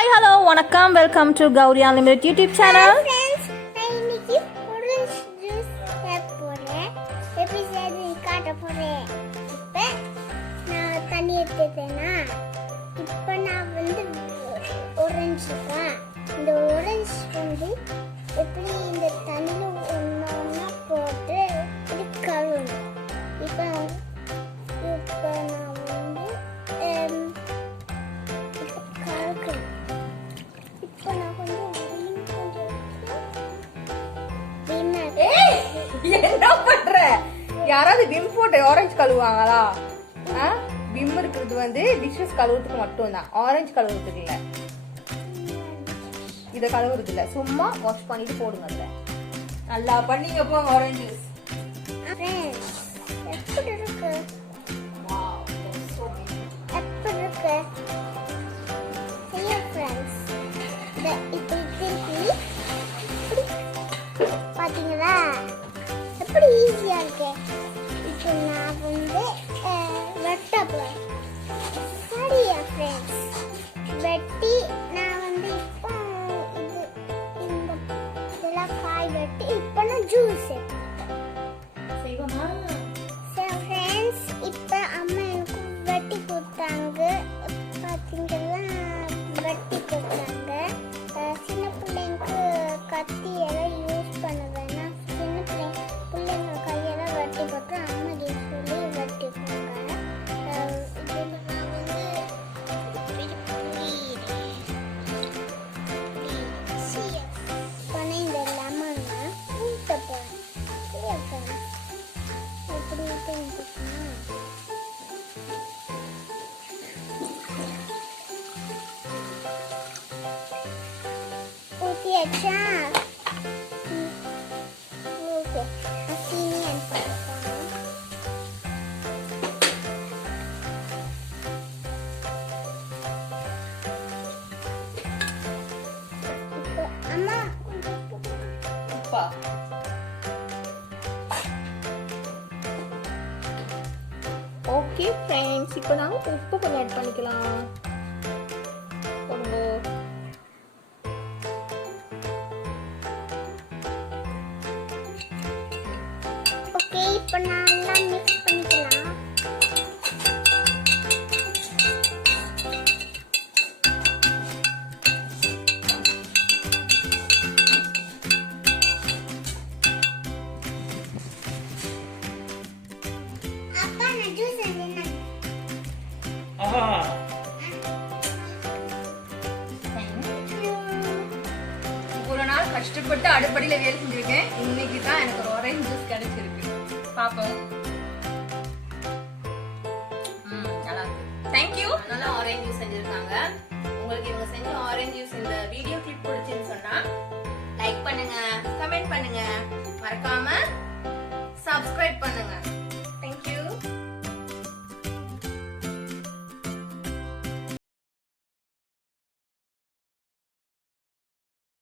Hi, hello, வணக்கம், welcome to Gauri Unlimited YouTube channel. Hi friends, நான் இன்னைக்கு orange juice போறேன். எப்படி செய்யறதுன்னு காட்ட போறேன். இப்போ நான் தண்ணி எடுத்துட்டேனா, இப்போ நான் orange தான். இந்த orange எப்படி இந்த தண்ணில ஒண்ணா போட்டு இது கழுவணும். இப்போ என்ன பண்ற? யாராவது விம் போட்டு ஆரஞ்சு கழுவுவாங்களா? விம் இருக்கிறது டிஷ்ஷஸ் கழுவுறதுக்கு மட்டும் தான், ஆரஞ்சு கழுவுறதுக்கு இல்ல. இத கழுவுறது இல்ல, சும்மா வாஷ் பண்ணிட்டு போடுங்க. அதுல நல்லா பண்ணீங்க போங்க. ஆரஞ்சு ஜூஸ் எப்படி இருக்கு? வாவ், சோ எப்படி இருக்கு? ஹலோ फ्रेंड्स, இப்போ திருப்பி பாத்தீங்களா எப்படி ஈஸியா இருக்கு. இப்போ நான் வெட்ட போறேன். சரியா ஃப்ரெண்ட்ஸ், வெட்டி நான் இப்போ இந்த இதெல்லாம் காய் வெட்டி இப்போ நான் ஜூஸ் செய்வோமா? சரி ஃப்ரெண்ட்ஸ், இப்போ அம்மா எனக்கு வெட்டி கொடுத்தாங்க. பாத்தீங்களா, வெட்டி கொடுத்தாங்க. சின்ன பிள்ளைங்களுக்கு கத்தி எல்லாம் யூஸ் பண்ண வேணாம். சின்ன பிள்ளைங்க கையெல்லாம் வெட்டி போட்டு அம்மா சொல்லி வெட்டி போங்க. இந்த லெமன் ஊற்ற போறேன். எப்படி ஊற்றுன்னா ஊற்றியாச்சா? ஓகே, சீனி ஆட் பண்ணிக்கலாம். இப்போ அம்மா உப்பா? ஓகே ஃப்ரெண்ட்ஸ், இப்போ நாங்க உப்பு கொஞ்சம் ஆட் பண்ணிக்கலாம். போடுங்க. ஓகே, இப்போ நல்லா மிக்ஸ் பண்ணிக்கலாம். அப்பா நான் ஜூஸ் செஞ்சேன். இவ்வளவு நாள் கஷ்டப்பட்டு அடுப்படியில வேலை செஞ்சிருக்கேன். இன்னைக்கு தான் எனக்கு ஒரு ஆரஞ்சு ஜூஸ் கிடைச்சிருக்கு. பாப்போம். நல்லா இருக்கு. தேங்க்யூ. நல்லா ஆரஞ்சு ஜூஸ் செஞ்சிருக்காங்க. உங்களுக்கு இவங்க செஞ்ச ஆரஞ்சு ஜூஸ் இந்த வீடியோ